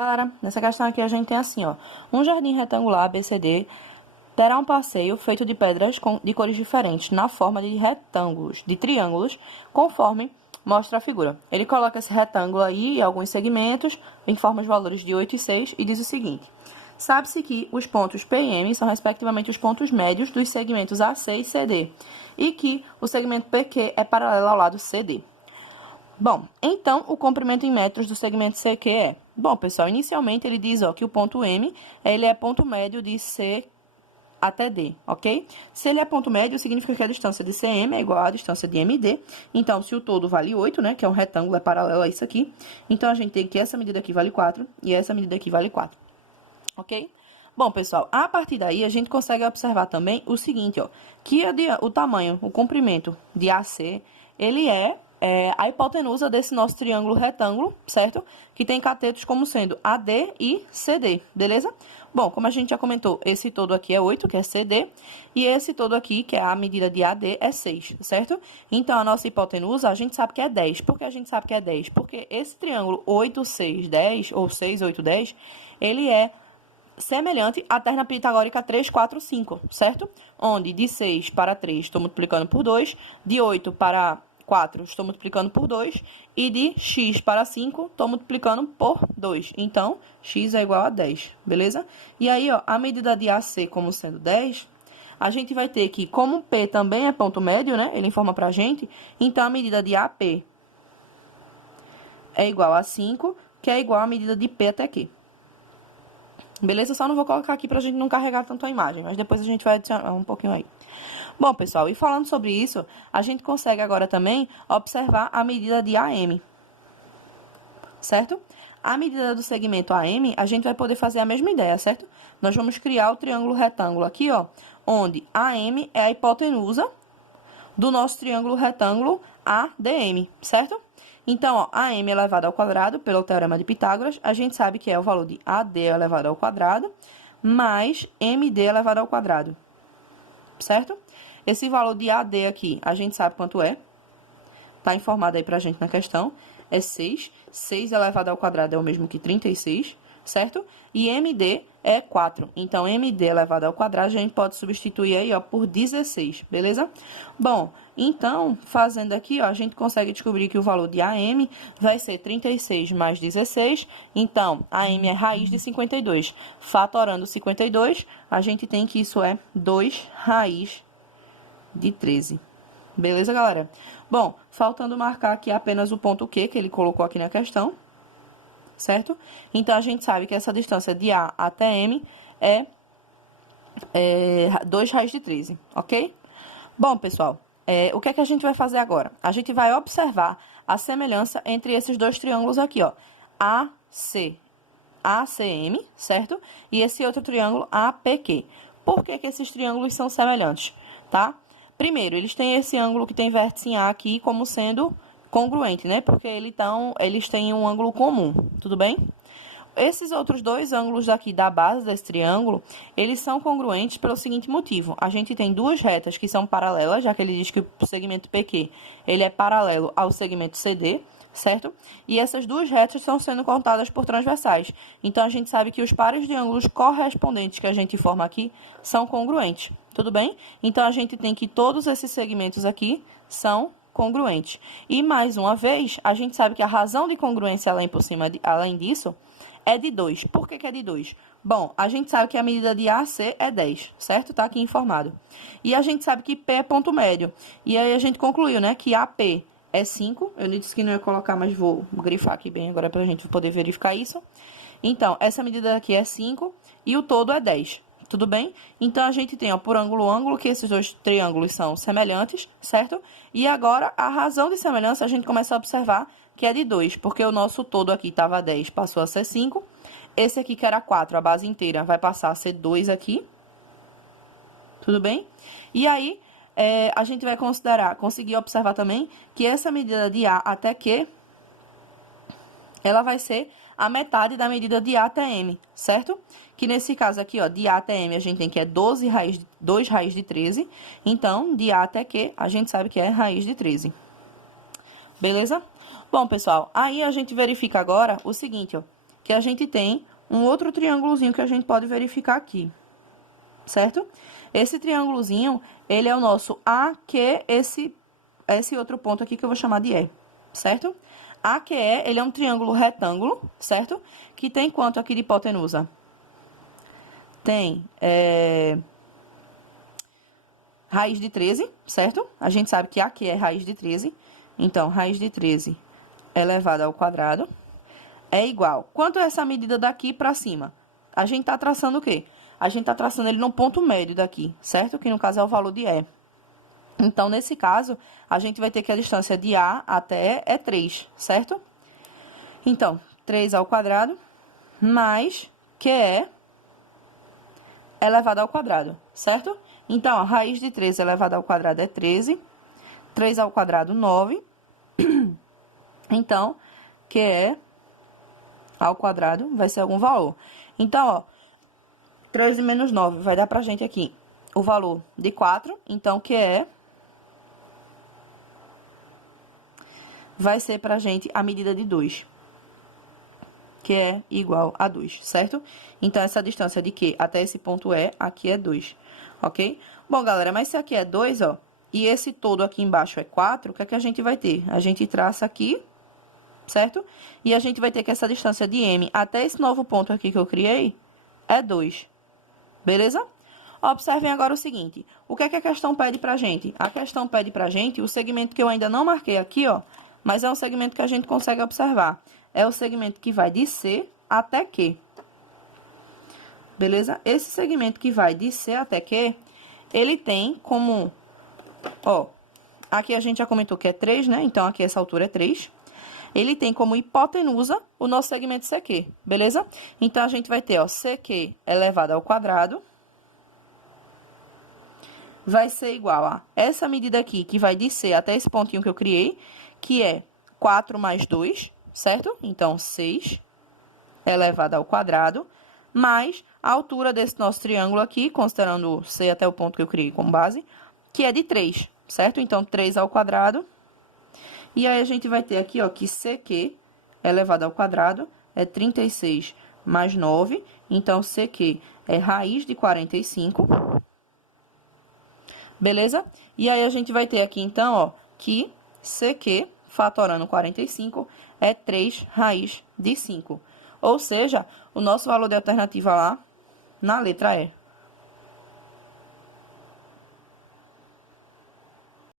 Galera, nessa questão aqui a gente tem assim, ó. Um jardim retangular ABCD terá um passeio feito de pedras de cores diferentes, na forma de retângulos, de triângulos, conforme mostra a figura. Ele coloca esse retângulo aí em alguns segmentos, informa os valores de 8 e 6 e diz o seguinte. Sabe-se que os pontos P e M são respectivamente os pontos médios dos segmentos AC e CD, e que o segmento PQ é paralelo ao lado CD. Bom, então, o comprimento em metros do segmento CQ é... Bom, pessoal, inicialmente ele diz ó, que o ponto M ele é ponto médio de C até D, ok? Se ele é ponto médio, significa que a distância de CM é igual à distância de MD. Então, se o todo vale 8, né, que é um retângulo, é paralelo a isso aqui, então a gente tem que essa medida aqui vale 4 e essa medida aqui vale 4, ok? Bom, pessoal, a partir daí a gente consegue observar também o seguinte, ó, que o tamanho, o comprimento de AC, ele é a hipotenusa desse nosso triângulo retângulo, certo? Que tem catetos como sendo AD e CD, beleza? Bom, como a gente já comentou, esse todo aqui é 8, que é CD, e esse todo aqui, que é a medida de AD, é 6, certo? Então, a nossa hipotenusa, a gente sabe que é 10. Por que a gente sabe que é 10? Porque esse triângulo 8, 6, 10, ou 6, 8, 10, ele é semelhante à terna pitagórica 3, 4, 5, certo? Onde de 6 para 3 estou multiplicando por 2, de 8 para 4 estou multiplicando por 2, e de x para 5 estou multiplicando por 2. Então, x é igual a 10, beleza? E aí, ó, a medida de AC como sendo 10, a gente vai ter que, como P também é ponto médio, né? Ele informa pra gente, então a medida de AP é igual a 5, que é igual à medida de P até Q. Beleza? Só não vou colocar aqui pra gente não carregar tanto a imagem, mas depois a gente vai adicionar um pouquinho aí. Bom, pessoal, e falando sobre isso, a gente consegue agora também observar a medida de AM, certo? A medida do segmento AM, a gente vai poder fazer a mesma ideia, certo? Nós vamos criar o triângulo retângulo aqui, ó, onde AM é a hipotenusa do nosso triângulo retângulo ADM, certo? Então, ó, AM elevado ao quadrado, pelo teorema de Pitágoras, a gente sabe que é o valor de AD elevado ao quadrado, mais MD elevado ao quadrado, certo? Esse valor de AD aqui, a gente sabe quanto é. Tá informado aí pra gente na questão. É 6. 6 elevado ao quadrado é o mesmo que 36, certo? E MD é 4. Então, MD elevado ao quadrado, a gente pode substituir aí, ó, por 16, beleza? Bom, então, fazendo aqui, ó, a gente consegue descobrir que o valor de AM vai ser 36 mais 16. Então, AM é raiz de 52. Fatorando 52, a gente tem que isso é 2 raiz de 13. Beleza, galera? Bom, faltando marcar aqui apenas o ponto Q, que ele colocou aqui na questão, certo? Então, a gente sabe que essa distância de A até M é 2 raiz de 13, ok? Bom, pessoal, o que é que a gente vai fazer agora? A gente vai observar a semelhança entre esses dois triângulos aqui, ó. ACM, certo? E esse outro triângulo APQ. Por que que esses triângulos são semelhantes, tá? Primeiro, eles têm esse ângulo que tem vértice em A aqui como sendo congruente, né? Porque eles têm um ângulo comum, tudo bem? Esses outros dois ângulos aqui da base desse triângulo, eles são congruentes pelo seguinte motivo. A gente tem duas retas que são paralelas, já que ele diz que o segmento PQ, ele é paralelo ao segmento CD, certo? E essas duas retas estão sendo contadas por transversais. Então, a gente sabe que os pares de ângulos correspondentes que a gente forma aqui são congruentes, tudo bem? Então, a gente tem que todos esses segmentos aqui são congruentes. E, mais uma vez, a gente sabe que a razão de congruência além disso é de 2. Por que é de 2? Bom, a gente sabe que a medida de AC é 10, certo? Tá aqui informado. E a gente sabe que P é ponto médio. E aí, a gente concluiu, né, que AP é 5. Eu disse que não ia colocar, mas vou grifar aqui bem agora pra gente poder verificar isso. Então, essa medida aqui é 5 e o todo é 10. Tudo bem? Então, a gente tem, ó, por ângulo, que esses dois triângulos são semelhantes, certo? E agora, a razão de semelhança, a gente começa a observar que é de 2, porque o nosso todo aqui estava 10, passou a ser 5. Esse aqui, que era 4, a base inteira, vai passar a ser 2 aqui. Tudo bem? E aí, a gente vai conseguir observar também que essa medida de A até Q, ela vai ser a metade da medida de A até M, certo? Que nesse caso aqui, ó, de A até M, a gente tem que é 2 raiz de 13. Então, de A até Q, a gente sabe que é raiz de 13. Beleza? Bom, pessoal, aí a gente verifica agora o seguinte, ó, que a gente tem um outro triângulozinho que a gente pode verificar aqui, certo? Esse triângulozinho, ele é o nosso AQ, esse outro ponto aqui que eu vou chamar de E, certo? AQE, ele é um triângulo retângulo, certo? Que tem quanto aqui de hipotenusa? Tem raiz de 13, certo? A gente sabe que aqui é raiz de 13. Então, raiz de 13 elevado ao quadrado é igual. Quanto é essa medida daqui para cima? A gente está traçando o quê? A gente está traçando ele no ponto médio daqui, certo? Que no caso é o valor de E. Então, nesse caso, a gente vai ter que a distância de A até E é 3, certo? Então, 3 ao quadrado mais QE elevado ao quadrado, certo? Então, a raiz de 13 elevado ao quadrado é 13. 3 ao quadrado, 9. Então, QE ao quadrado vai ser algum valor. Então, ó, 13 menos 9 vai dar pra gente aqui o valor de 4. Então, QE vai ser pra gente a medida de 2. Que é igual a 2, certo? Então, essa distância de Q até esse ponto E, aqui é 2, ok? Bom, galera, mas se aqui é 2, ó, e esse todo aqui embaixo é 4, o que é que a gente vai ter? A gente traça aqui, certo? E a gente vai ter que essa distância de M até esse novo ponto aqui que eu criei é 2, beleza? Observem agora o seguinte, o que é que a questão pede pra gente? A questão pede pra gente o segmento que eu ainda não marquei aqui, ó, mas é um segmento que a gente consegue observar. É o segmento que vai de C até Q. Beleza? Esse segmento que vai de C até Q, ele tem como... Ó, aqui a gente já comentou que é 3, né? Então, aqui essa altura é 3. Ele tem como hipotenusa o nosso segmento CQ, beleza? Então, a gente vai ter, ó, CQ elevado ao quadrado vai ser igual a essa medida aqui, que vai de C até esse pontinho que eu criei, que é 4 mais 2, certo? Então, 6 elevado ao quadrado, mais a altura desse nosso triângulo aqui, considerando C até o ponto que eu criei como base, que é de 3, certo? Então, 3 ao quadrado. E aí, a gente vai ter aqui, ó, que CQ elevado ao quadrado é 36 mais 9. Então, CQ é raiz de 45. Beleza? E aí, a gente vai ter aqui, então, ó, que CQ, fatorando 45, é 3 raiz de 5. Ou seja, o nosso valor de alternativa lá, na letra E.